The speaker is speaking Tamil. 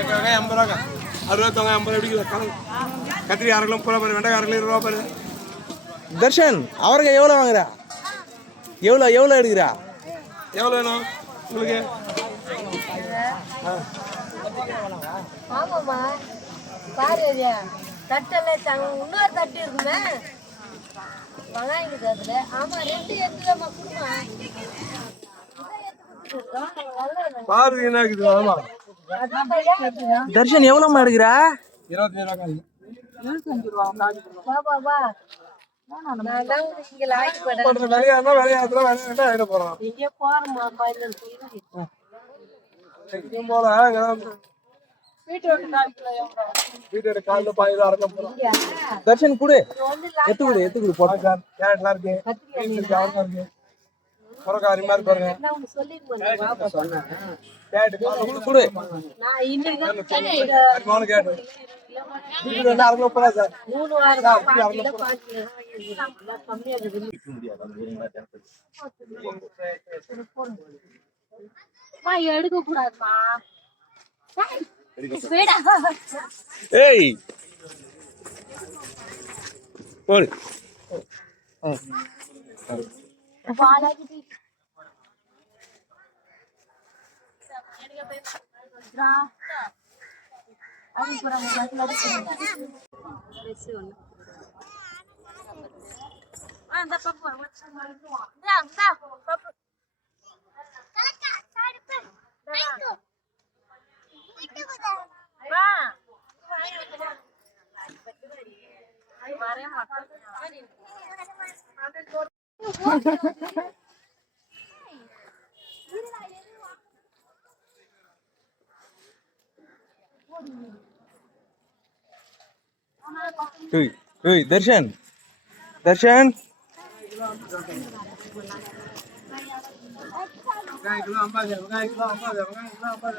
வெங்காயம் எண்பது ரூபாங்க அறுபத்தி வெங்காயம் ஐம்பது எப்படி கிலோ கலந்து கத்திரி அரை கிலோ முப்பது ரூபா பாரு வெண்டைக்காய் அரை கிலோ இருபது ரூபா பாரு. தர்ஷன் அவருக்கு எவ்வளோ வாங்குறா? எவ்வளோ எவ்வளோ எடுக்கிறா? எவ்வளோ வேணும் உங்களுக்கு? ஆமாம்மா பாரு அது தட்டெல்லாம் தங்க இன்னொரு தட்டு இருக்குமே. வெங்காயம் அதுல. ஆமா ரெண்டு எடுத்துலாமா கொடுமா. பாரு என்ன இருக்குது ஆமா. தர்ஷன் எவ்வளோம்மா எடுக்கிறா? இருபத்தஞ்சு ரூபா அரைக்க போறோம் தர்ஷன் கொடு. எத்து கொடு எத்து கொடு போட்டு. கேரட்லாம் இருக்கு. இருக்கு. அருமையா இருக்கு பாருங்க. எடுக்க கூடாதுமா ஏய். போடு. பாலாஜி మారే మాట్లాడుతున్నా ஏய் ஏய் தர்ஷன் தர்ஷன் வெங்காயம் கிலோ ஐம்பது வெங்காயம் கிலோ ஐம்பது வெங்காயம் கிலோ ஐம்பது